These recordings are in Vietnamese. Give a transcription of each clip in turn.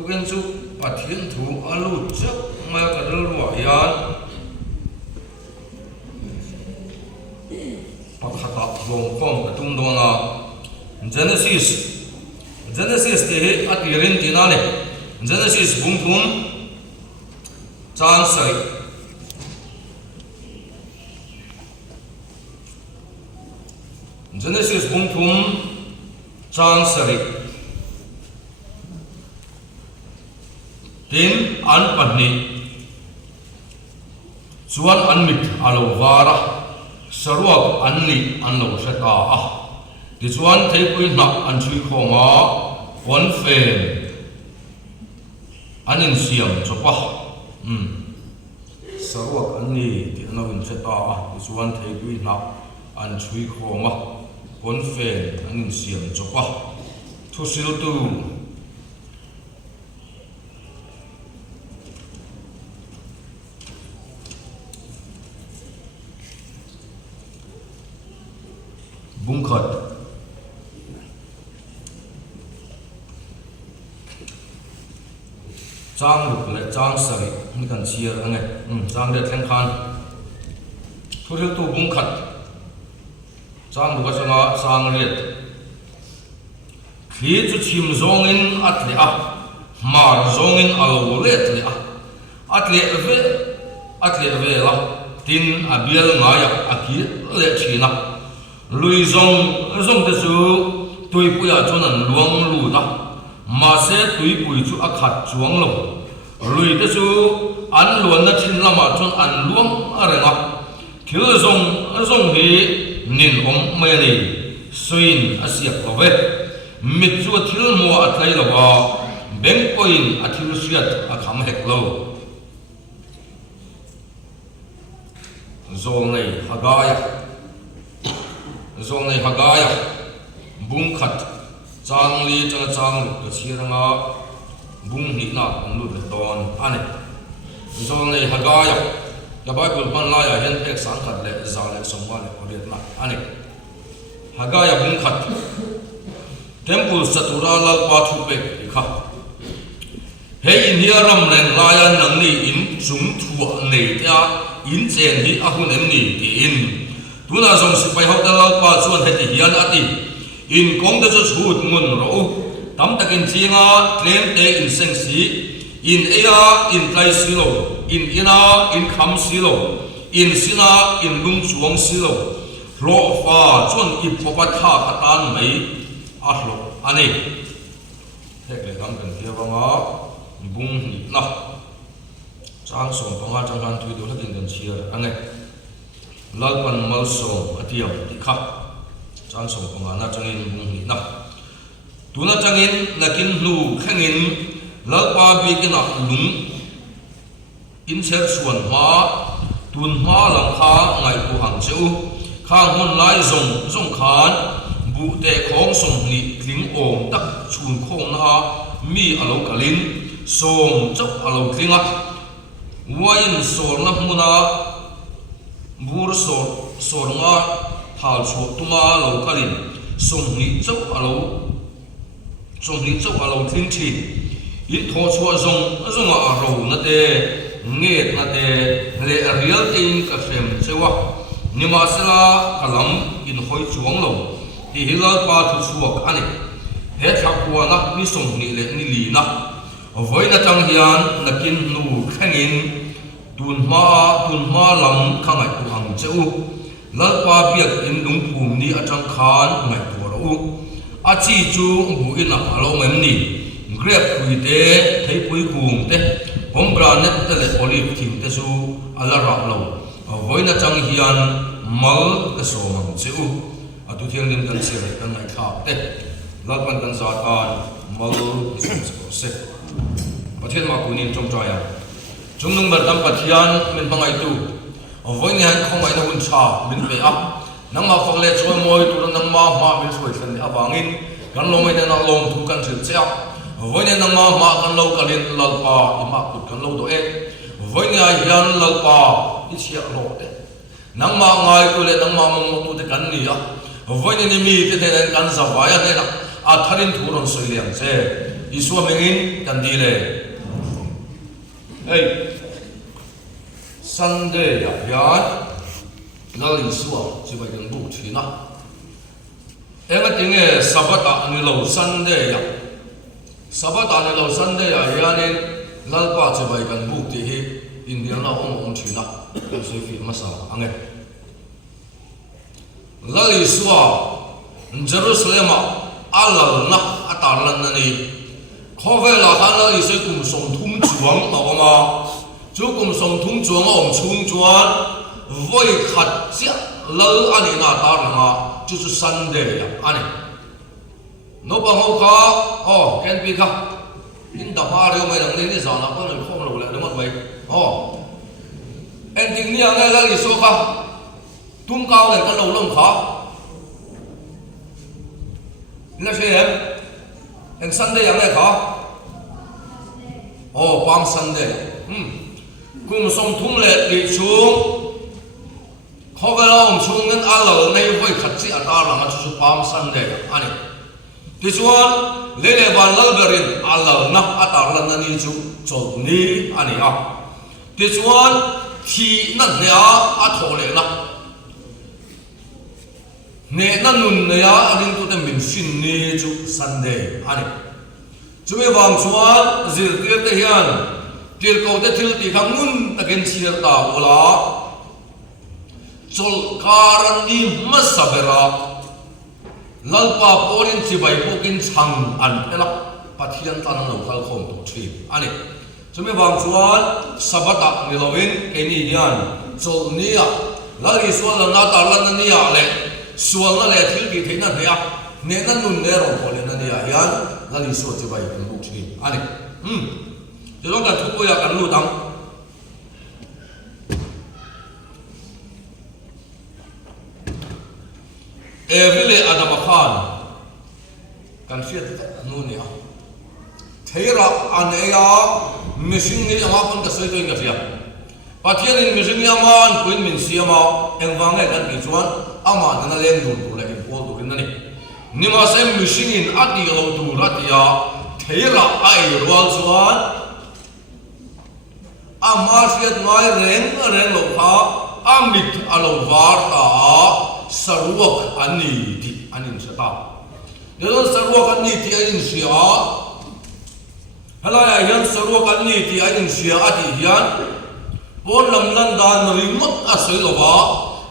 tukin chu pathian thu alu chak ma kadal wa yan pakhata long khom katum dona Genesis te atirin tinane Genesis bungthum chan sai Genesis bungthum chan sai tin an panni chuan an mit alo wara saruak anni anlo seta a ti chuan theipui na an chui khoma wan fen anin siam chopa saruak anni ti anlo in seta a ti chuan theipui na an chui khoma wan fen anin siam chopa thu sil tu bungkhat chang luk le chang sari mi kan chiar ange chang de thleng khan thuril tu bungkhat chang luk changa sang riat khi chu chim zong in atle a mar zong in alo le atle a atle ve la tin abial ngaya aki le china lui zong te chu tui puya chon an luang lu da ma se tui pui chu akhat chuang lo lui te chu an luan na thin lama chon an luang arenga thil zong hi nin om mai ni soin asiak love mit chu thil mo atlai lawa bank point athil siat akham hek lo zong nei hagaya bungkhat changli changa chang to chiranga bung ni na lu le don ane zong nei hagaya ya bible man la ya hen tek sang khat le za le somwa le odet na ane hagaya bungkhat temple satura lal pa thu pe kha he in hiaram len la ya nang ni in chung thua nei ta in chen hi ahun em ni ti in tuna zong sipai hau ta lau pa chuan heti hian ati in kong ta chu chhut ngun ro tam takin chinga tlem te in seng si in ea in tlai silo in ina in kham silo in sina in lung chuang silo lo fa chuan i popat kha atan mai a hlo ani hek le dang kan thia wanga bung ni na chang som panga chang han thui do hatin kan chia ange lalpan mal som atiam dikha chang som panga na changin bung ni na tuna changin nakin lu khangin lalpa bikina lung in ser suan ma tun ma lang kha ngai tu hang cheu khang hun lai zong khan bu te khong som ni tling om tak chun khong na mi alo kalin som chok alo tlinga wain sol na muna bur sor nga thal cho tuma lo kalin somni chok alo thin thi i tho chua zong a ro na te nge na te le real in ka frem chewa nima sala kalam in hoi chuang lo ti hilal pa thu chuak ani he thakwa na ni somni le ni li na voina tang hian nakin nu khangin tun ma lam khangai tu hang cheu lalpa biak in lung phum ni atang khan ngai tu ro a chi chu bu ina alo mem ni grab pui te thei pui kum te pomegranate te le olive thim te chu ala ra lo voina chang hian mal ka so mang cheu atu thiang lim kan se kan ngai thap te lalpan kan za tan mal isum se pathian ma kunin chom chaya chung nung bar tam pathian min bangai tu voi ni han khong ai na un cha min pe a nang ma phok le choi moi tu nang ma min choi than a bangin kan lo mai na lom thu kan thil cha voi ni nang ma kan lo kalin lal pa i ma put kan lo do e voi ni ai yan lal pa i chia lo te nang ma ngai tu le nang ma mong tu te kan ni a voi ni mi te te kan za va ya ne na a tharin thu ron soi liang che Isua mengin kan dile hey Sunday ya yan ngal Isua chỉ phải cần bút thủy na em cái tiếng Sabat anh lâu Sunday ya Sabat anh lâu Sunday ya yan nên lalpa chỉ phải cần bút thì India na ông thủy na em suy nghĩ mà sao anh em ngal Isua Jerusalem alal na atalan na ni Khove la hana i se kum som thum chuang ma ma chu kum som thum chuang om chung chuan voi khat chia lal ani na ta nga chu chu Sunday ya ani no ba ho kha oh ken pi kha in da pa reu mai dang ni za na pa le khom lo le de mat mai oh ending ni ang la i so kha tum cao le ka lo lom kha na se em Sunday yang này có Palm Sunday cùng song thung lệ bị xuống khó về ông xuống nên alo này với khát sĩ ở ta là mà chú Palm Sunday anh thì xuống lễ lễ ban lal berin alo na ở ta là nên chú chột ni anh à thì xuống thì nên nè ở thổ lệ na nè nên nun nè anh tụi mình xin ni chú Sunday anh chúng mình vàng chuan zir tiệt te hian tiệt cầu te thil ti khang mun takin chia ta ola chol karan ni masabera lalpa porin chi bai pokin chang an ela pathian tan lo khal khom tu thi ani chúng mình vàng chuan sabata ni lovin eni hian chol nia lari sual na ta lan nia le sual na le thil ki theina hea ne na nun ne ro pole na nia hian lali so che bai kan buk thi ani je long kan thu ko ya kan lu dang evile adam khan kan fiat nu ni a theira aneya missing ni ama pon ka soi toin ka fia pathian in missing ama kuin min siama engwange kan ki chuan ama na len du tu la in pol tu rin ani nima sem missing in ati lo tu ratia theira ai rwal chuan ama fiat mai reng lo kha amit alo war ta saruak ani ti anin sata don saruak ani ti anin sia hala ya yan saruak ani ti anin sia ati hian bon lam lan dan rimot asoi lova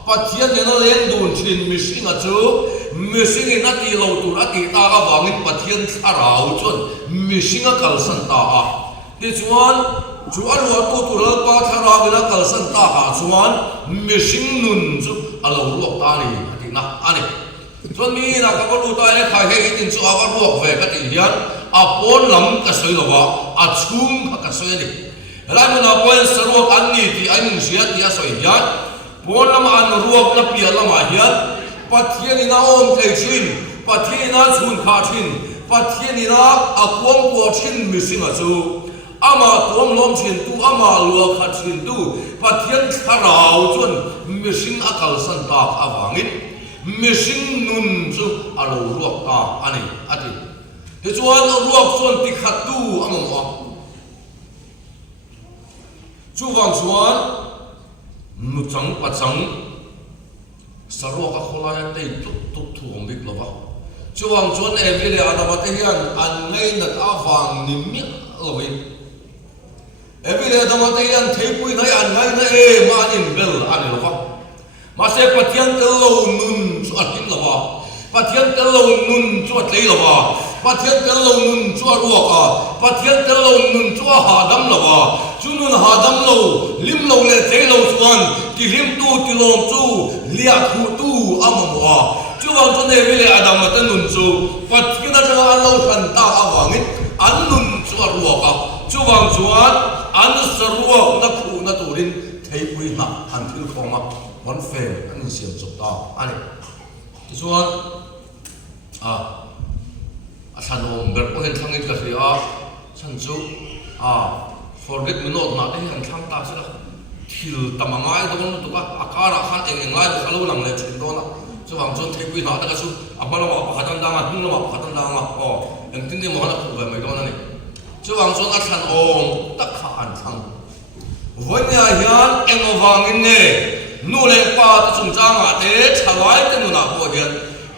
pathian ne len dun thin missing a chu missing in ati lo tur ati ta ka wangin pathian tharau chon missing a kal san ta a ti chuan chu alwa tu tural pa thara bina kal san ta ha chuan missing nun chu alo ruak ta ni ati na ani chuan mi na ka lu ta ne khai he in chu awa ruak ve ka ti hian a pon lam ka soi lova a chum ka soi ni lai na poin saruak an ni ti anin sia ti a soi hian pon lam an ruak na pia lama hian pathian ina om thei thin pathian ina chun kha thin pathian ina a kuang ko thin missing a chu ama tuam lom thin tu ama lua kha thin tu pathian tharau chun missing akal san ta awangin missing nun chu alo ruak ta ani ati he chuan ruak chuan ti khat tu amama chu wang chuan nu chang pa chang saruak a khola ya te tu thum bik lova chu wang chuan evile adama te hian an ngei na awang ni mi lovin evile adama te hian theipui nai an ngai na manin bel ani lova ma se pathian te lo nun chu atin lova pathian te lo nun chu atlei lova pathian te lo nun chu ruaka pathian te lo nun chu hadam lova chu nun hadam lo lim lo le te lo chuan ti lim tu ti lom chu lia khu tu amamwa chu wang chu ne vile adam ta nun chu pathian ta an lo than ta awangit an nun chu ruaka chu wang chuan an saruak na khu na turin theipui na an thil khoma one fail an siam chok ta ani chuan sanom ber ko hen thangin ka ria chan chu forget me not na te han thang ta sila thil tamangai don tu ka akara khan eng lai ko khalo lang le chin do na chu wang chon thei pui na ta ka chu amala ma pakatan da ma hung ma pakatan da ma anh tin đi mà nó cũng về mấy đó này chứ bằng số ăn thằng ôm tất cả ăn thằng với nhà hiền em mà vàng in nè nô lệ pa ta chúng ta mà thế trả lại cái nô nào của hiền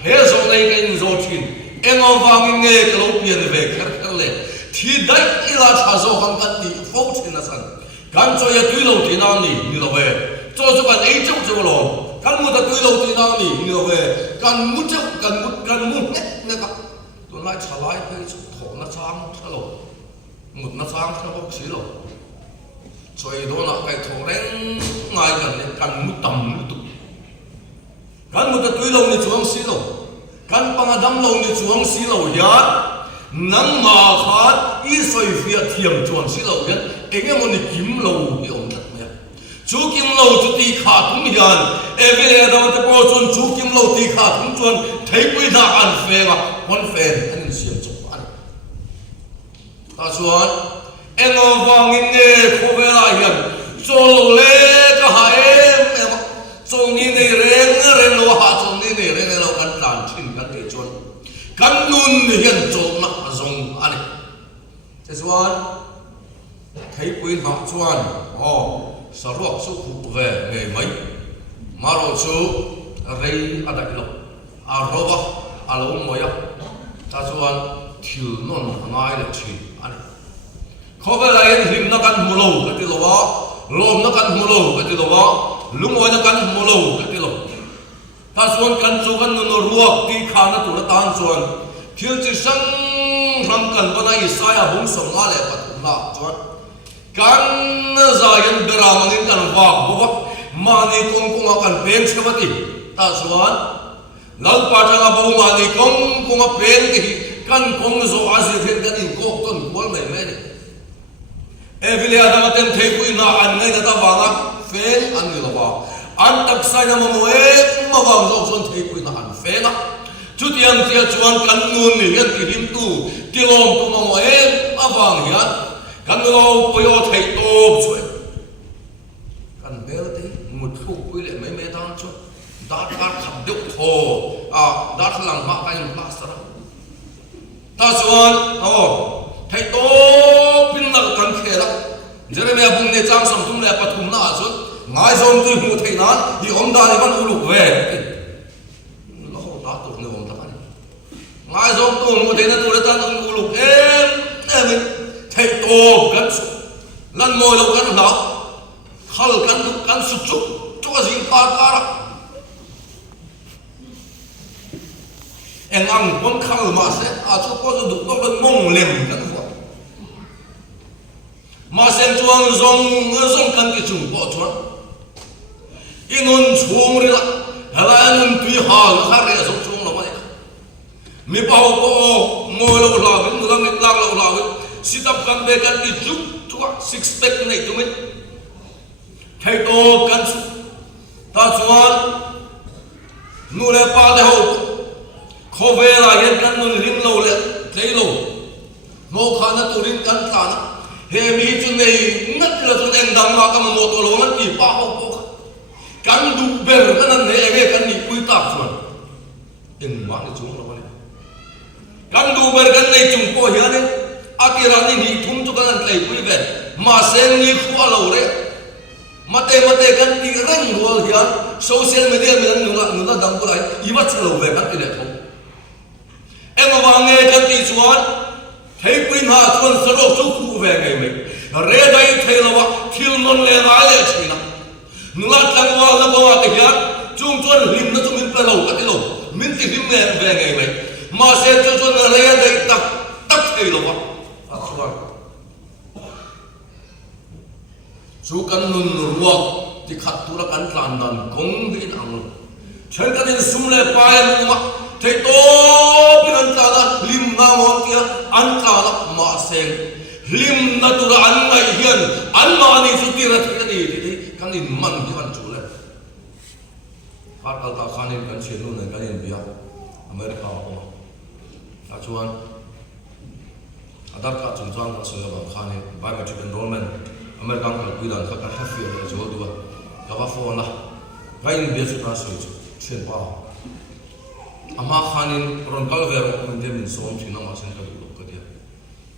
hết rồi này cái rồi thìn em mà vàng in nè cái lỗ biển về cái lệ thì đấy là trả rồi hàng cái gì phốt trên là sẵn gan cho ya tuy lâu thì nào nỉ như là về cho bạn ấy trong chỗ lòng gan mua ta tuy lâu thì nào nỉ như là về gan mua trong gan mua hết nè các tôi lại trả lại cái thổ nó sang sao rồi một nó sang sao bốc xí rồi rồi đó là cái thổ đen ngay gần đến gan mua tầm mua tụ gan mua ta tuy lâu thì chuông xí rồi gan bằng đâm lâu thì chuông xí rồi ya nắng mà khát ít xoay phía thiềm chuông xí rồi ya cái cái món kim lâu cái ông thật mẹ chú kim lâu chú tì khát cũng hiền every đâu thì bao chuan chú kim lâu tì khát cũng chuan thấy quý đã ăn phèn à con phèn anh xiêm chụp ăn ta chuan em vàng in nè khô về lại hiền cho lâu lê cái hai em cho ni nè reng lâu hạ cho ni nè reng lâu căn tràn chín căn để chuan căn nun hiền cho nặng rong anh thế chuan thấy quý họ chuan sở ruộng số cụ về nghề mấy mà rồi số rây ở đại lộc roba lâu mới ta chuan thiếu non ngay là chỉ anh khó về lại hình nó căn mù lầu cái tiêu lầu lom nó căn mù lầu cái tiêu lầu lúng ngồi nó căn mù lầu cái tiêu lầu ta chuan căn số căn nó ruộng đi khá nó tụi nó tan chuan thiếu chỉ sang răng cần con này sai à bung sòng ngã lại bắt nó chuan kan zayan beramangin kan wak bobak mani kong akan pen sebati ta suan lau patanga bu mani kong pen ki kan kong zo azir kan in kok ton kol mai mai evile adam ten thei ku na an ngai ta wanga fen an ni lawa an tak sai na mo ma wang zo son thei ku na an fe na chu tiang tia chuan kan nun ni yan ki rim tu ti lom tu mo awang hian kan lâu bây giờ thấy tốt rồi kan béo thế một phút bây lại mấy tan cho đã khắp được thô đã làm mắc cái master ta xuân thấy tốt pin là kan khe đó giờ này bung này trang sòng tung lại bắt thùng na xuân ngay zon tôi mua thấy nán thì ông ta thì vẫn ulu về nó không đã tụt nữa ông ta này ngay zon tôi mua thấy nó tụt ra ta ulu em thấy tổ cắn lần mồi lâu cắn nó khal cắn sụt sụt cho cái gì cả đó em ăn con khal mà sẽ cho có được có lần mông lên cắn vào mà xem chuông rong cắn cái chung bỏ chuông inun chuông rồi là là inun tùy hà nó khác rồi rong chuông nó vậy mi bảo có mồi lâu là cái mưa mình lang lâu là cái sit up kan be kan di juk chua six pack nei tu mit thai to kan ta chuan nu le pa de ho kho ve la yen kan nu rim lo le tlei lo no khana tu rin kan ta na he mi chu nei ngat la tu en dang ma ka mo to lo ngat ki pa ho ko kan du ber kan ne ege kan ni pui ta chuan en ma ni chung lo ne kan du ber kan nei chung ko hian akirani ni thum tu kan tlei pui ve ma sen ni khwa lo re mate kan ti reng rol hian social media mi nung dang ko lai iwa chlo ve kan ti le thom em wa nge kan ti chuan thei pui ma chuan saro chu khu ve nge me re dai thei lo wa thil non le na le china nula tang wa la wa ti hian chung chuan lim na chu min pe lo ka ti lo min ti lim ne ve nge me ma se chu chuan re dai tak thei lo wa chú căn nun ruột thì khát tu là căn tràn đàn công viên ăn chân cái đến sum lệ bài luôn mà thấy to bên ăn trà là lim na món kia ăn trà là mà sen lim na tu là ăn này hiền ăn mà ni chú tiền là thế này thì cái này man thì ăn chú lệ phát al ta khan cái chuyện luôn này cái này bia America ta chuan Adar ka chung chuang ka soya bang khani biometric enrollment American ka kuidan ka ka fi le jo duwa ka ba phone la gain be chu ka soi chu chen pa ama khanin ron kal ver ko min dem som thina ma sen ka du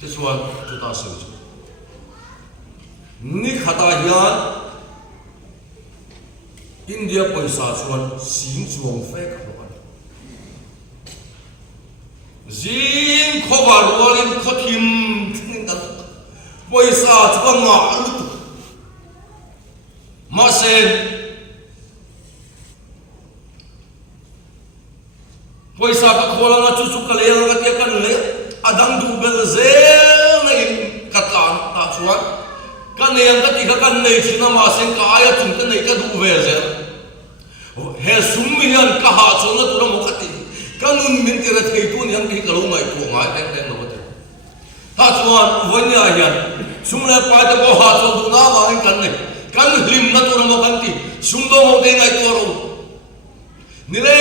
te chuan chu ta se chu ni khata hian India paisa chuan sing chuang fe ka lo zin khobar walin khathim thing ta paisa chuan nga ma se paisa ka khola na chu chu ka le ka te kan le adang du bel zel na in katlan ta chuan kan yang ka ti ka kan nei thina ma sen ka aya chung ka nei ka du ve zel he sum hian ka ha chon na tu ra mo khati kanun min ti ra thei tu ni ang ki ka lo ngai tu ngai teng teng lo te ta chuan vanya hian sum le pa te ko ha chon tu na ma in kan nei kan hlim na tu ra mo kan ti sum do mo te ngai tu ro ni le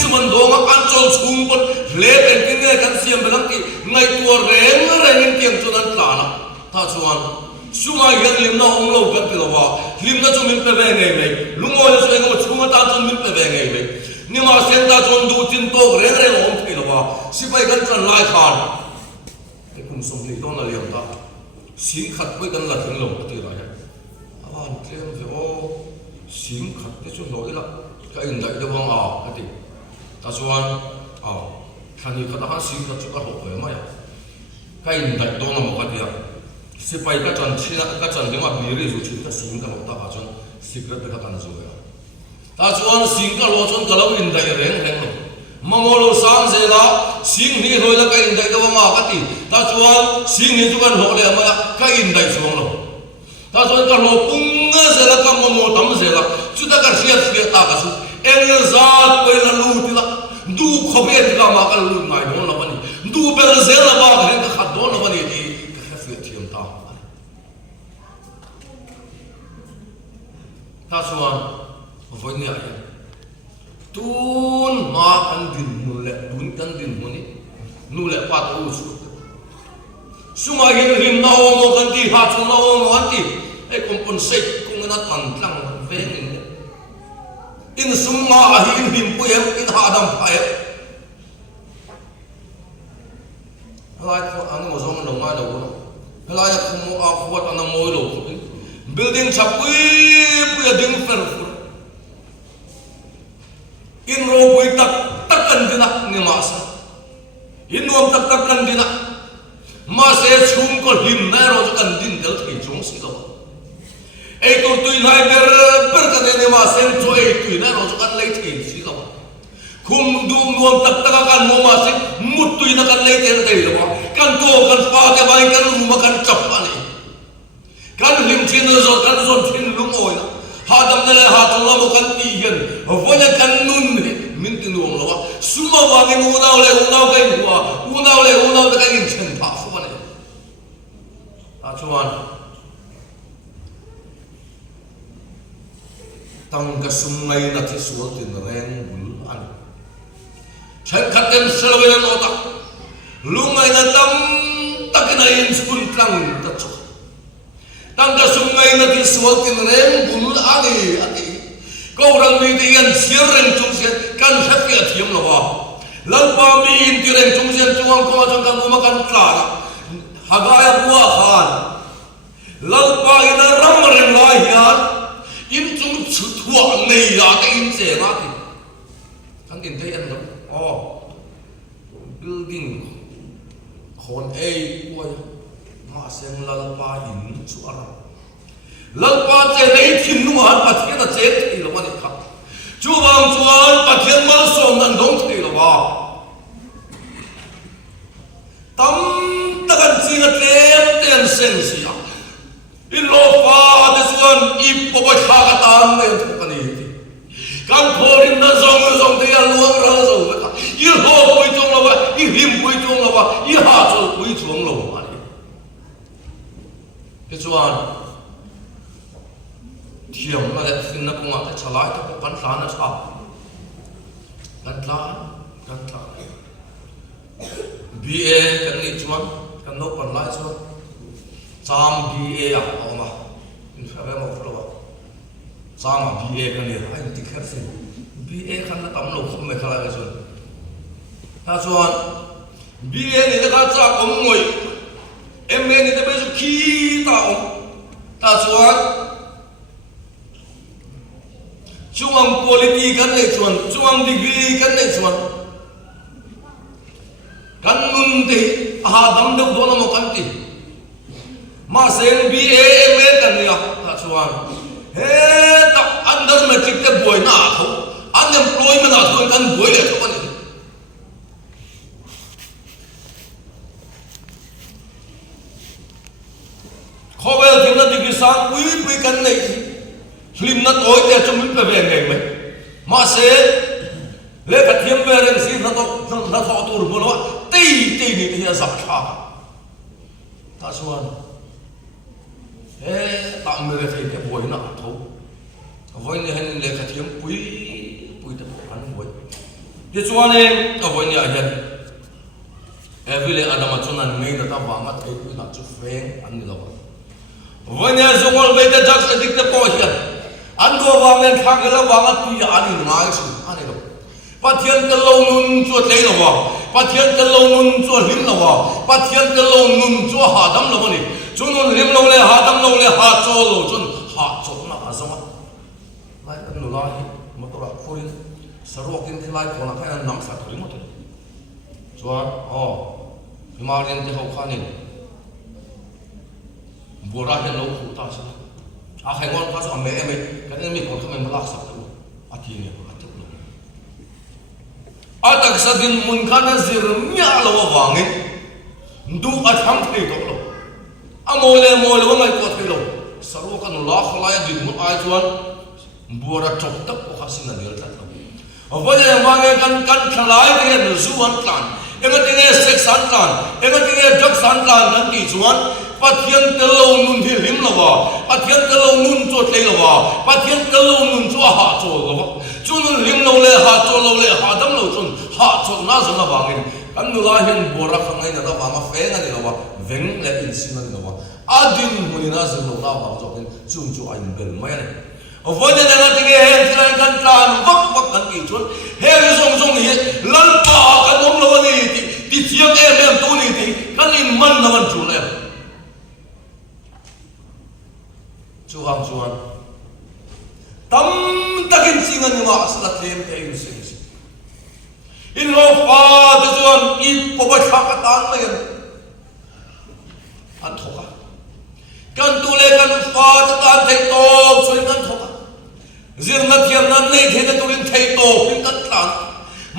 suman do ma kan chol chung kon le pen ti ne kan siam belang ti ngai tu reng reng in tiang chu nan tla na ta chuan suma hian lim na ong lo kan ti lo wa lim na chu min pe ve ngai mai lungo le so ngo chunga ta chon min pe ve ngai mai ni ma sen ta chon du tin to reng reng om ti lo wa si pai kan tran lai khan te kum som ni don na liam ta sin khat pai kan la thing lo ti ra ya awan tlem ve o sin khat te chu lo ila ka in dai de wang a ati ta chuan a khani khat ha sin khat chu ka ho pe ma ya ka in dai do na mo ka ti ya si pai ka chan china ka chan de ma bi ri zu chi ka sin ka lo ta ka chon secret ka kan zo ya ta chuan sin ka lo chon ka lo in dai reng reng lo mamolo sang se la sin ni hoi la ka in dai do ma ka ti ta chuan sin ni chu kan ho le ma ka in dai chuang lo ta chuan ka lo pung se la ka mamo tam se la chu ta ka riat riat ta ka su en zat pe la lu ti la du kho be ti ka ma ka lu ngai do la ni du bel ze la ba ka ka khat do la ni ti ta chuan voi ni ai tun ma kan din mu le tun kan din mu ni nu le pa tu su suma hi him na o mo kan ti ha chu na o mo an ti e kompon se kung na tan tlang ve ni in suma hi him pu em in ha dam pa em lai ko ang mo zong no ma do no lai ko mo a ko ta na mo lo building chapui puya ding fer in ro pui tak kan dina ni masa in nom tak kan dina ma se chung ko lim na ro kan din del thei chung si lo ei to tui nai ber ka ne ma sen cho ei tui na ro kan lei thei si lo khum dum nom tak kan mo ma se mut tui na kan lei thei lo kan to kan pa te bai kan lu ma kan chap ani kan lim chin zo kan zon chin lung oi na ha dam na le ha chong la mo kan ti hian vonya kan nun min ti nuam lo wa suma wa ngi nu nau le u nau kai huwa u nau le u nau ta kai in chen pa fu ne a chuan tang ka sum ngai na thi sual tin reng bul an chen khaten selwe na ta lungai na tam takina in sun tlang ta chu tang ka sum ngai na ti sual tin reng bul ani ati ko rang mi ti yan sir reng chung se kan sat ke thiam lo wa lam pa mi in ti reng chung se chuang ko chang kan ma kan tla hagaya bua khan lam pa in ram reng lai hian in chung chu thua nei la te in se na ti kan tin te an lo building khon ei oi ma seng lal pa in chu ara lal pa che nei thin nu han pathian a che thi lo ma ni kha chu wang chuan pathian mal som nan dong thi lo wa tam ta kan chi na tlem ten sen sia in lo fa de chuan I po ba kha ka tan ne thu ka ni kan thorin na zong te ya luang ra zo ka I ho pui chong lo wa I him pui chong lo wa I ha chol pui chong lo ma ni ke chuan thiam na le fin na kunga te chalai ta ko kan thla na cha kan thla BA kan ni chuan kan no pan lai chuan cham BA a ma in fa ma flo wa cham BA kan ni ai ti kher se BA kan na tam lo khum me khala ga chuan ta chuan BA ni ka cha ko ngoi em nghe người ta bây giờ khi ta chuan chuang quality kan nei chuan chuang degree kan nei chuan kan nun ti ha dam deuh dona mo kan ti ma sen BA MA kan nia ta chuan he ta under matric te boy na tho unemployment a tho kan boy le tho kan ni khovel tin na degree sang pui kan nei hlim na toy te chum pe ve ngai mai ma se le ka thiam ve reng si na to tur mo lo ti ni ti ya zak kha ta suan he ta me re thei te boy na tho voi ni han le ka thiam pui te an boy ti chuan em voi ni a hian evile adama chunan nei da ta wanga thei pu na chu feng an ni lo voi ni zongol be te drugs addict te po hian an go wangen thagela wanga tu ya ani ngai su ani lo pathian ka lo nun chu tlei lo wa pathian ka lo nun chu lim lo wa pathian ka lo nun chu ha dam lo ni chunun lim lo le ha dam lo le ha cho lo chun ha cho na azama lai an nu lai motora khurin sarokin thilai khona kha nam sa thori mo te chua himarian te ho khanin bora he lo khu ta sa a khai ngon pa so me kan mi ko khamen malak sak tu a thi ne a tu lo a tak sa din mun khana zir nya lo wangin ndu a tham thei to lo a mole wa mai ko thei lo saro kan la khlai din mu ai chuan bora chok tak ko khasina dil ta lo avale wange kan khlai te no zuan plan engatinge sex san plan engatinge drug san plan nan ti chuan pathian telo nun hi lim lawa pathian telo nun cho tlei lawa pathian telo nun cho ha cho lawa chunun lim lo le ha cho lo le ha dam lo chun ha cho na zo na wangin kan nu la hian bora khangai na da wanga fe na ni lawa veng le in sin na ni lawa adin munina zo lo la wang zo ken chung chu ain bel mai ne avone na tinge hen tlan kan tlan vak kan ki chun he zong zong ni lan pa kan nom lo ni ti chiang em tu ni ti kan in man na man chu le chuang chuan tam takin singan ni ma asla them te in sing in lo pa de chuan I po ba thak tan mai an thoka kan tu le kan fa ta tan thei to chuin kan thoka zir na thiam nan nei the na turin thei to pin kan tlan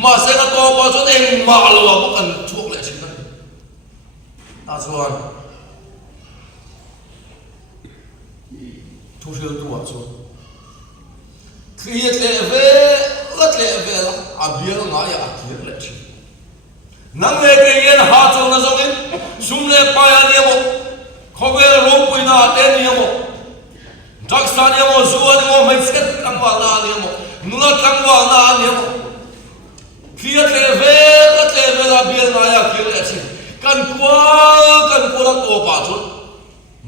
ma se na to ba chuan eng ma lo wa kan chuak le sin kan ta chuan thu ril tu chu create le ve la abiel nga ya akhir le chi nang le ke yen ha chong na zong in sum le pa ya ni mo khovel ro pui na te ni mo jaksa ni mo zuwa ni mo mai sket tang wa na ni mo nula tang wa na ni mo create le ve la abiel nga ya akhir le chi kan kwa la to pa chu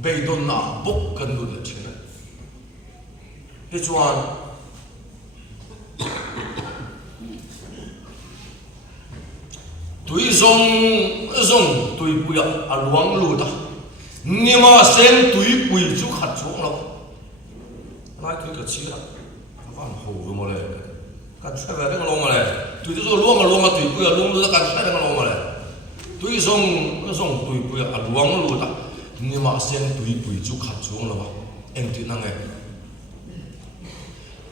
be don na buk kan du le chi Which one? Tui zong tui puya aluang lu ta. Ni ma sen tui pui chu khat chuang lo. Lai tui ka chi la. Van ho mo le. Kan sai va deng lo mo le. Tui zo luang tui puya luang lu ta kan sai deng lo mo le. Tui zong tui puya aluang lu ta. Ni ma sen tui pui chu khat chuang lo ba. Em tu na ngai.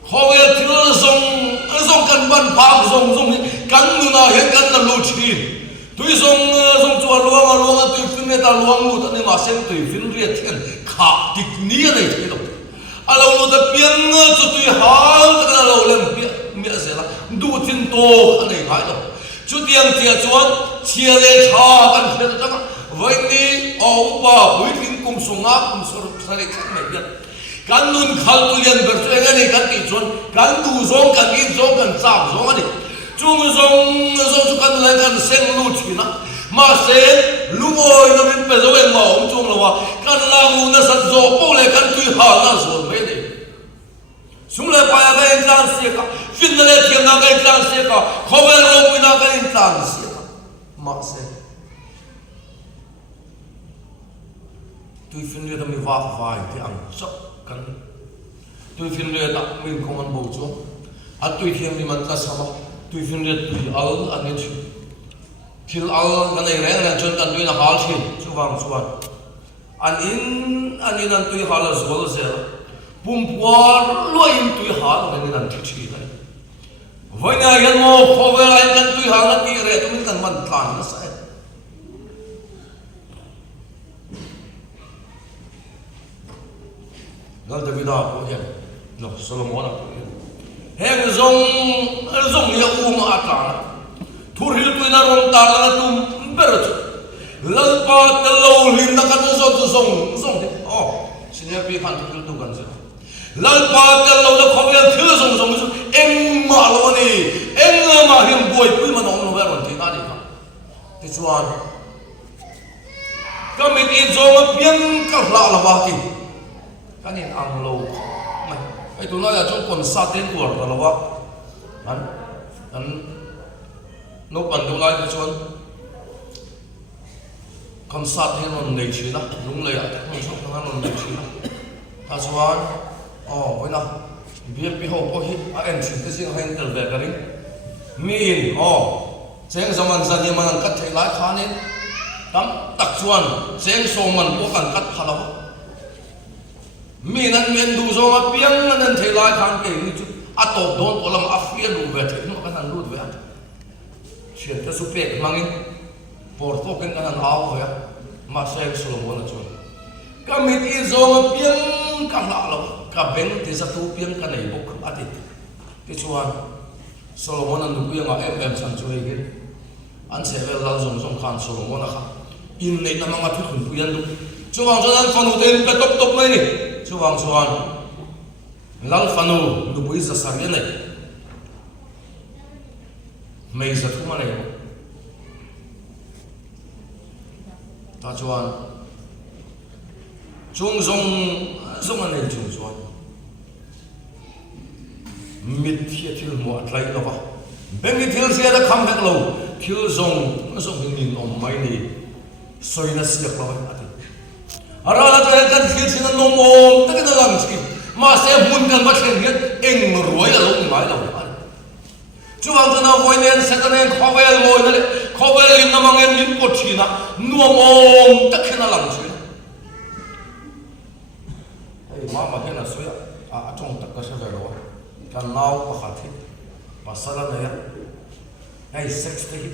Khovel thil zong kan ban phang zong ni kan nu na hen kan na lu chin tui zong chu luang tui fin ne ta luang lu ta ne ma sem tui fin ria thian kha tik ni nei the lo alo lu ta pian chu tui hal ta na lo lem mi a zela du tin to anei hai lo chu tiang tia chuan chia le tha kan thia ta ka vai ni au pa hui tin kum sunga kum sor sare khan mai bian kan nun khal tu lian ber tu ngani kan ti chon kan du zong kan in zong kan chak zong ani chung zong chu kan lai kan seng lu thina ma se lu oi na min pe zo en ma ong chung lo wa kan la lu na sat zo po le kan tu ha na zo me de sum le pa ya ga in tlan se ka fin na le thiam na ga in tlan se ka khovel ro pi na ga in tlan se ka ma se tui fin le mi va vai ti ang chok kan tui fin le ta mi ko man bo chu a tui thiam mi man ta sama tui fin le tui al an ni thil al kan ei reng nan chon kan tui na hal thin chuwang chuan an in an tui hal zol zel pum puar lo in tui hal kan an thi lai voi na yan mo khovel ai kan tui hal na ti re tu kan man tlan na sai gal Davida ko yan lo Solomon ko yan heng zong ya uma atana thuril tu na rom ta la tum berot lalpa talo lim na kan zong oh sinya pi kan tu kan se lalpa talo la khovel thil zong em ma lo ni em ma him boy pu ma nong no beron ti na ni ka ti chuan kamit i zong pian ka la wa ti kan in ang lo mai ai tu la chong kon sa ten tur ta la wa an no pan tu lai ta chuan kon sa ten non nei chi na lung le a non sok na non nei chi na ta chuan voi na biar pi ho po hi a en chin te sing hen tel ve karing mi in cheng zaman zani man kat thai lai khanin tam tak chuan cheng so man po kan kat phalaw mi nan men du zo ma piang nan thai lai khan ke ni chu a top don olam a fia du ve the no kan lut ve chen te su pek mangin por to ken kan aw ve ma cheng Solomon chu kamit i zo ma piang ka la lo ka beng te sa tu piang ka nei bok ati ti chuan Solomon an du yang a em san chu he an se vel dal zong khan Solomon a kha in nei na manga thu khun puyan du chuwang chuan fanu ten pe top mai ni chuwang chuan lal fanu du pui za sa ne nei mei za thu ma nei ta chuan chung zong an nei chung chuan mit thia thil mo atlai lo wa bengi thil sia da kham hek lo thil zong in om mai ni soina siak lo ati ara la ta kan thil sin no mo ta kan lang chi ma se mun kan ma thlen hiat eng roi a lo ni mai lo chuang ta na voi nen sa kan en khovel mo na le khovel lim na mang en min pot thina nuam om ta khena lang chi ai ma hena soya a chong tak ka sa ve lo kan nau pakhat hi pasala na ya ai sex te hi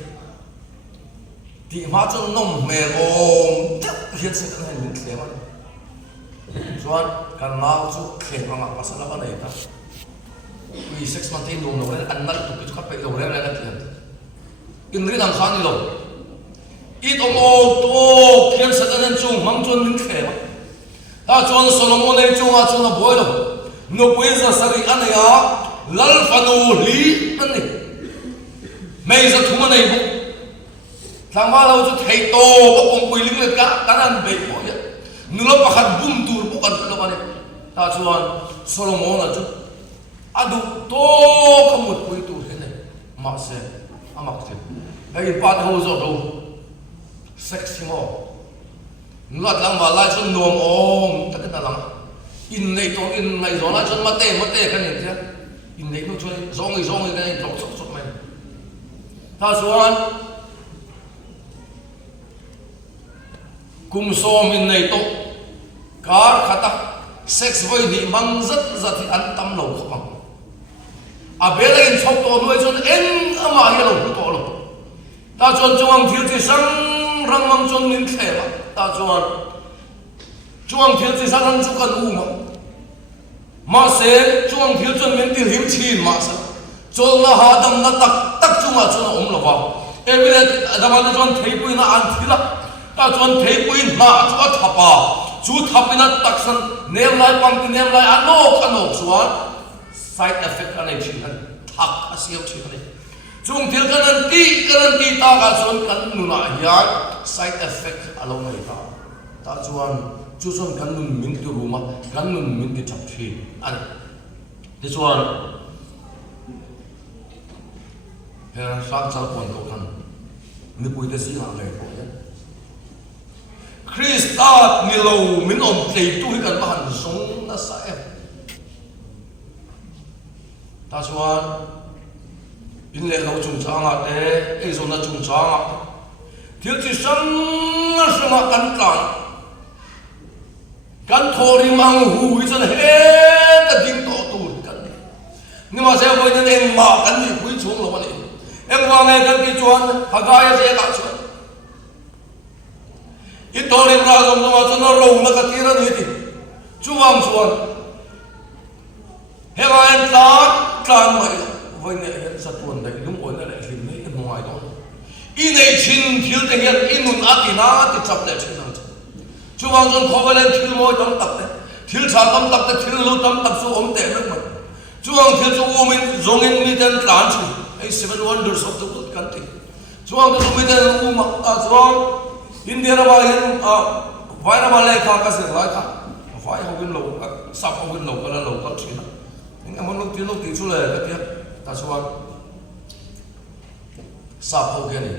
ti ma chon nom me om tak hiat se kan hin tle ma chuan kan nau chu khen ma pasala ka nei ta wi sex man te nom no an nal tu ki kha pe lo re na tian in ri dang khan ni lo I tom o to khen sa kan chung mang chon min khe ma ta chon Solomon nei chung a chon a boy lo no puisa sari anaya lal fanu li ani mei za thuma nei bu thangma lo chu thei to ba pong pui ling le ka tanan be mo ya nulo pakhat bum tur bu kan lo mane ta chuan Solomon a chu adu to kamut pui tu he nei ma se amak se ai pat ho zo do sexy mo ngat lang ma la chu nom om takan lang in nei to in mai zo na chon mate kan ni tia in nei no chon zong kan ni tok chok mai ta chuan kum som in nei to kar khata sex voi ni mang zat hi an tam lo khapang a bela in chok to noi chon en ama hi lo to lo ta chon chuang thil chi sang rang mang chon min khela ta chuang thil chi sang chu kan u ma se chuang thil chon min til him chin ma sa chol na ha dam na tak chu ma chon om lo wa every adama na chon thei pui na an thila ta chon thei pui na chu thapa chu thapina tak san nem lai pang ti nem lai anok chuan side effect an chin an thak asiam chin ani chung thil kan ti ta ka chon kan nu na ya side effect alo nei ta chuan chu chon kan nun min tu ruma kan nun min ti chap thi an this one sang chal pon ko kan ni pui te si la nei ko ya Christa ni lo min om tei tu hi kan ma han zong na sa em ta chuan in le lo chung changa te ei zo na chung changa thil chi sang kan tlan kan thori mang hu hi chan he ta ding to tu kan ni ma se voi na eng ma kan ni hui chung lo ni em wa ngai kan ki chuan hagaya se ka chuan i thori ra zong ma chuan ro na ka tira ni ti chuang chuan he wa en tlan mai voi ne sa tuan dai lum on na le hlim ni em ngai do i nei chin thil te hian inun atina ti chap le chin ang chuang jon khowalen thil moi tam tak te thil cha tam tak te thil lu tam tak su om te mek mai chuang thil chu umin zongin mi ten tlan chu ei seven wonders of the world kan ti chuang tu mi ten u ma ta chuang india ra ba hin vai ra ba le kha ka se lai kha vai ho win lo sa ho win lo ka la lo ka thina em mon lu ti chu le ka ti ta chuang sa ho ke ni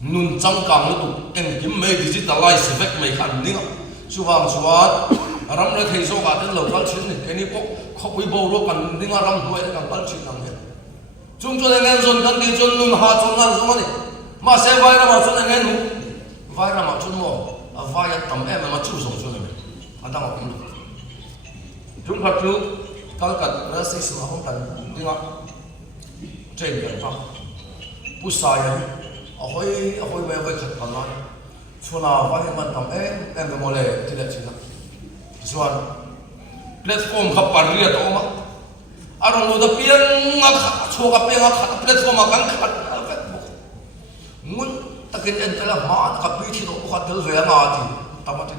nun chang kang tu eng kim me digitalize vek me khan ninga chuwang chuan ram le thei so ka ten local chin ni keni ko khopui bo ro kan ninga ram hoi kan kal chin nang he chung chu ngen zon kan ti chon nun ha chong ngan zong ani ma se vai ra ma chon ngen nu vai ra ma chon mo a vai ya tam em ma chu song chu ne adang ko ni chung khat chu kal kat ra se su ha hong kan ninga chen kan pa pusai ahoy me vai khat kan na chuna vai man tam em mo le ti le china chuan platform kha paria to ma arong lo da piang nga kha choka piang kha platform kan khat alvet mun takin en tala ma kha pi thi do kha tel ve nga ti tamati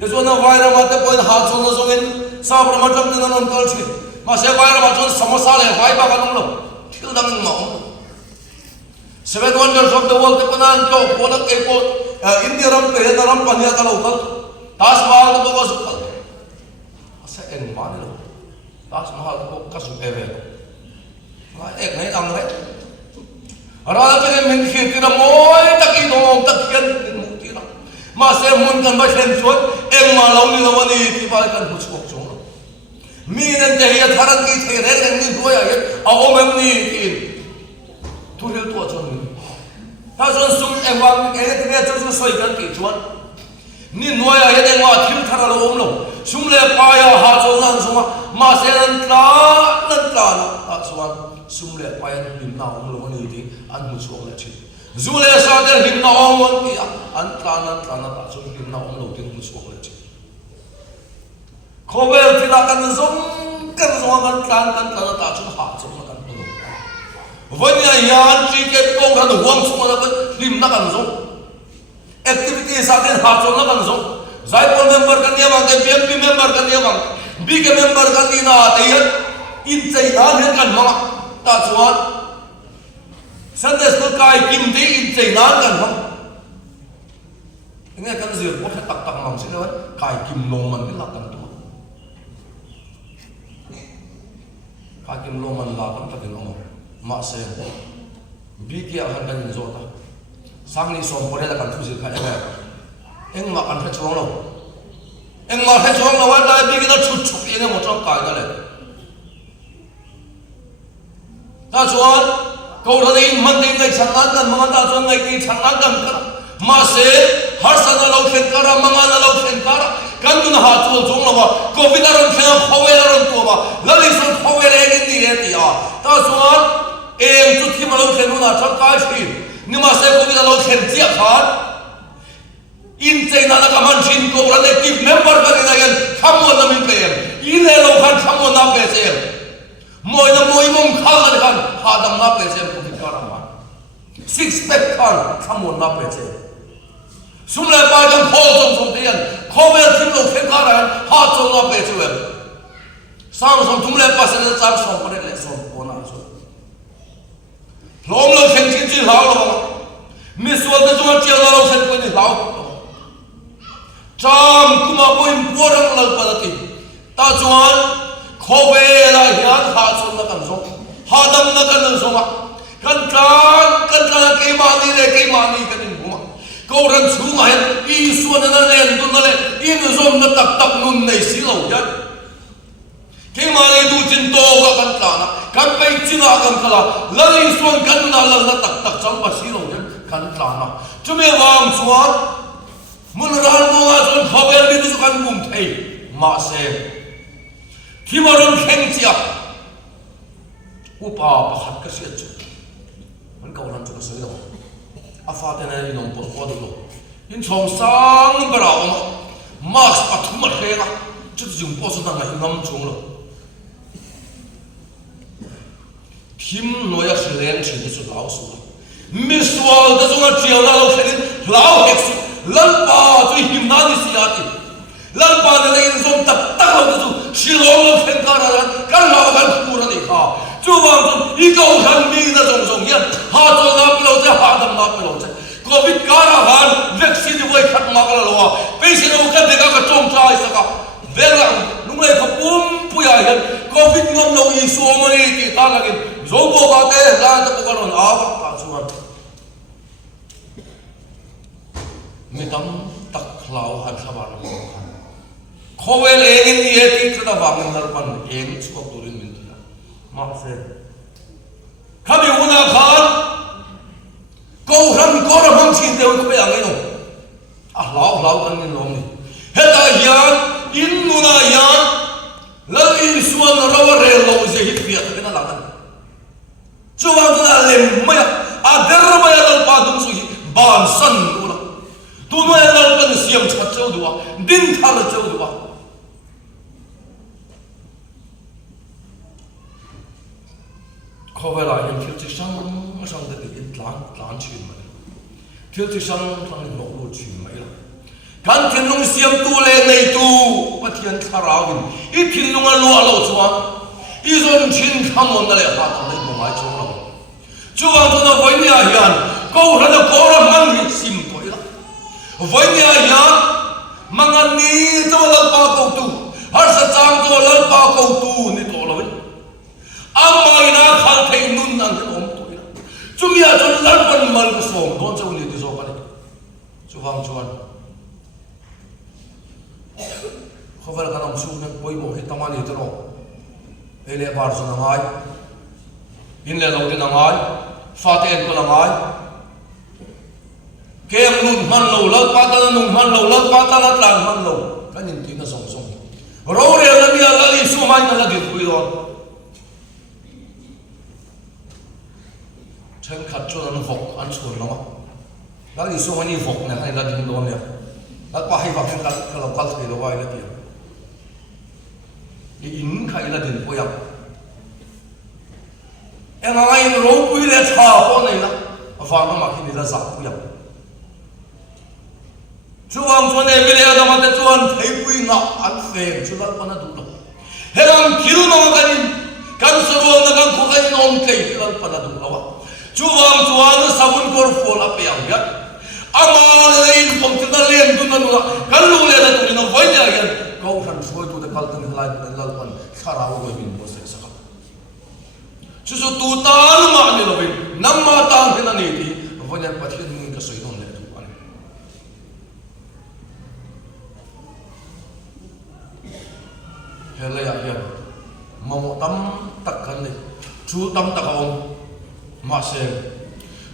le zona vai ra ma te point ha chona zongin sa brahma tam te non kal chi ma se vai ra ma chon samosa le vai ba kan lo thil dang ma seven wonders of the world te panan to pola ke ko india ram pe na ram panya ka lo kal tas mahal to ko su kal asa en ma lo tas mahal to ka su eve ma ek nei ang re ara ta ke min khi ti ra moi ta ki no ta kian mu ti ra ma se mun kan ba chen chot en ma lo ni lo ni ti ba kan hu chok chong mi nen te ya tharan ki the re re ni do ya a o mem ni ki tu hil tu chon ni ta chon sum e wang e te ne chu soi kan ki chuan ni noya he de ma thil thara lo om lo sum le pa ya ha chon nan suma ma se nan tla na ta chuan sum le pa ya nim na om lo ni ti an mu chu le chi zu le sa de nim na om on ki an tla na ta chu nim na om lo ti mu chu le chi khowel ti la kan zong kan tla ta chu ha chu na kanวันนี้ยานจีเก็ตกองกันห่วงสมรภูมิลิมนักกันส่ง activity สักเดือนหาจงนักกันส่ง Zaipol member กันเนี่ยวัง PMP member กันเนี่ยวัง Big member กันนี่นะแต่ยันอินใจนานเห็นกันมั้งตาชวน Sunday school กายกิมดีอินใจนานกันมั้งยังไงกันเสียพวกให้ตักมั่งสินะกายกิมลงมันไม่หลักกันตัวกายกิมลงมันหลักกันตัดกันออกมาเสียบีเกียร์หันกันยินโจทย์สังนี่ส่งคนได้กันทุกสิ่งกันเองมากันแค่ช่วงเราเองมาแค่ช่วงเราว่าได้บีเกียร์ชุดเองหมดช่องกายกันเลยถ้าชวนเขาเราได้มันได้ไงช่างนั้นกันมันถ้าชวนไงที่ช่างนั้นกันมาเสียหาสันเราเข็นการะมังานเราเข็นการะกันดูนะหาตัวจงเราว่าโควิดเราเข็นเขาเวลาเราตัวว่าแล้วลิสุเขาเวลาเองนี่เองที่ถ้าชวนเองจุดที่มาเราเข็นนู่นน่ะช่างกายชีนี่มาเสียโควิดเราเข็นเจียขาดอินเจน่ากับมันชินก็เราได้กิฟต์เมมเบอร์กันนี่กันขโมยน้ำมันเปลี่ยนอินเราขันขโมยน้ำเปลี่ยนมวยน้ำมวยมุ่งข้าวกันหาดำน้ำเปลี่ยนโควิดการะมันซิกแพคกันขโมยน้ำเปลี่ยนสุมเลปาจังโพสงเตียนโควิดที่เราเข็นการะหาจงน้ำเปลี่ยนสามสองทุมเลปาเสด็จสามสองคนเลยสองคนน่ะลงเราเข็นจริงๆเหล่าเรามิสวลแต่จวนเจียวเราเข็นคนนี้เหล่าจำกุมาปุ่มปวดเราปฏิทินตาจวนโควิดอะไรยันหาชนนักกันส่งหาดำนักกันส่งกันเกมานีเลยเกมานีกันนี่บุมา câu rắn chú mà hết y xuân nó lên tu nó lên in zoom nó tập tập nun này xí lẩu nhất khi mà lấy tu chín to các căn cả nó căn bay chín à căn cả là lấy xuân căn nó là tập tập trong bát xí lẩu nhất căn cả nó chúng mình vàng xuân muốn ra mua xuân khó bên đi tu căn bùm thầy mà xem khi mà rong khen chia upa pahat ka siya chu man ka waran chu ka soi lo afa te na ni nom po ko do in chong sang bara on max pathum ma khenga chu jung po su na ngai ngam chung lo thim noya slen chi ni chu lao su miswal da zunga chiao na lo khen lao hek su lan pa chu him na ni siati lan pa ne in zom tak tak lo chu shilong lo khen ka ra kan lao kan pura ni kha chú vàng chú ý cầu thần mi ra rồng rồng yên hà cho lắm lâu chứ hà đâm lắm lâu chứ covid cả là hàn vaccine với khát mặc là lo bây giờ nó cần để các trông trai sao cả về là lúc này có bùm bùi à hiện covid ngâm lâu ý số mà đi thì ta là cái dấu bộ cả thế ra ta có còn áo ta chú vàng mình tắm tắc lao hàn sa bàn khó về lên đi thì chúng ta vàng mình là phần em chú có tuổi mình Maksud, kami una kan, kau ram kau ram cinta untuk yang ini, lau kan ini long ni. Heta yang inuna yang, lalu suan rawa relo zahid biar kena lagan. Cuma tu dah lemaya, ada maya dalam padung suhi bansan dulu. Tu maya dalam pan siam cacau dua, din thar cacau dua. Khó về lại những thiếu chức sang sang để ít láng chuyện mà thiếu chức sang sang nỗ lực chuyện mấy là căn thiên long xiêm tu lên này tu bắt thiên thà rào vin ít thiên long ăn lúa lâu chua ít dân chín tham môn này hạt này một mai chua lâu chua vang tu nó với nhà hiền câu ra nó câu ra mang hết sim thôi là với nhà hiền mang ăn ní cho lần ba câu tu har sa chang cho lần ba câu tu ní to lâu amai na khal thei nun nang om tu ina chumia chon lan pan mal ko som don chau ni ti zo pani chuwang chuan khover kan om su nang poi bo he tamani to no ele bar so nangai in le lo ti nangai fa te en ko nangai kem nun man lo lal pa ta nun man lo lal pa ta la tlang man lo kan in ti na song song ro re la bia la li su mai na la dit pui don chân khát cho nó vọc ăn chuồn nó mà, đó thì số mấy vọc này hay là đinh đòn này, đó qua hay vọc cái lòng cắt thì nó vai là kìa, thì in hay là đinh quay up, em nói nó rối quý lên chả con này là, và nó mặc cái này là giả quay up, chú ông cho nên bây giờ nó mà chú ông thấy quý ngọ ăn phèn chú lát con nó đủ rồi, hết ông cứu nó cái số ruộng nó cái khu cái nông cây lát con nó đủ rồi. Chuang chuan sabun kor fol apyang ya amal lein pom tina len tu na nula kalu le da tu no vai ya yan kau khan foi tu da kal tan halai lal pan kharao go bin bo se saka chu su tu tan ma ni lo bin nam ma tang hina ni ti vai ya pathin min ka soi don le tu an hele ya ya mo tam tak kan ni chu tam tak on mà xem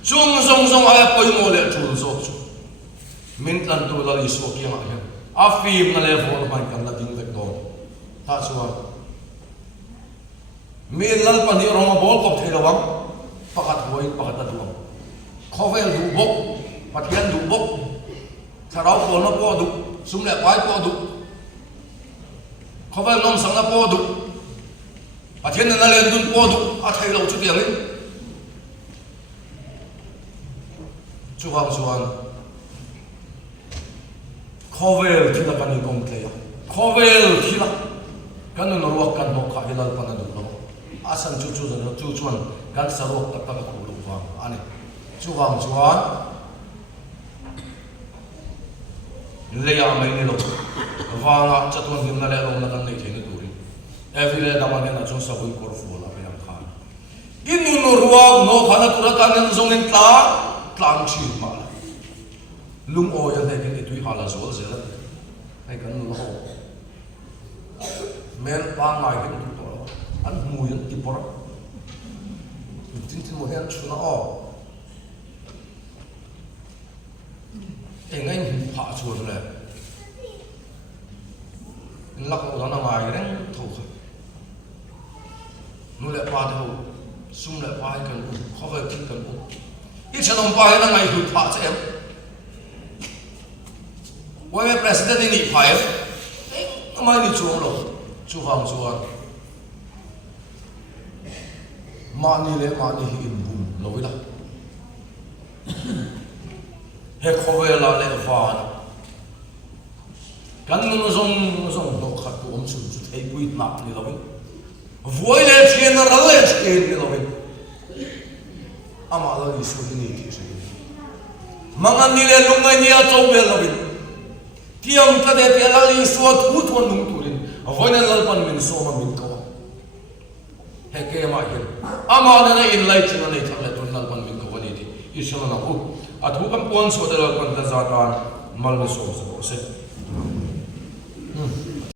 chung song song ai bôi mồ lệ chun sốt chu min tan tu la li so kia ma hian a phim na le vol ban kan la ding vek don ta chuan min lal pan hi rong bol kop thei lawang pakat hoi pakat atuang khovel du bok pathian du bok tharau pol na po du sum le pai po du khovel nom sang na po du pathian na le dun po du a thei lo chu tiang in chuang chuan khovel thila kan ni kong tlea khovel thila kan no ruak kan no kha hilal pan du lo asan chu chuan kan sarok tak tak ko lu wa ani chuang chuan leya mai ni lo wanga chatun him na le lo na kan nei thei ni turi every le da man na chu sa hui kor fu la yang kha in no ruak no khana turatan zong in tla tlang chi ma lung o yan hay cái tui hala zol zela hay kan nu ho men pa ngai cái tu to an mu yan ki por tin tin mo yan chuna o ngay hình phá chùa rồi lắc đó là ngoài cái thầu nó lại qua thầu sung lại qua cái cần khó về kinh cần ít sẽ làm qua cái ngày hụt phá sẽ em quay về president đi nghỉ phải nó mai đi chuông rồi chu hoàng chuông mà đi lẽ mà đi hình bùn lối đó hết khó về là lẽ phá kan nó zong nó khát của ông chủ thấy bụi nạp đi đâu vui lên thiên là lên thiên đi đâu ama là đi xuống đi thì sao mangan đi lên lúc này đi châu về đâu tiêm ta để tiền là đi xuống thu thuần nung turin vui nên là pan mình số mà mình có hết cái mà hiện ama nên in lại chỉ là này thằng lại tuần là pan mình có vậy đi ý sao nó nào à thu cầm quan số để là pan ta ra tan mal số số sẽ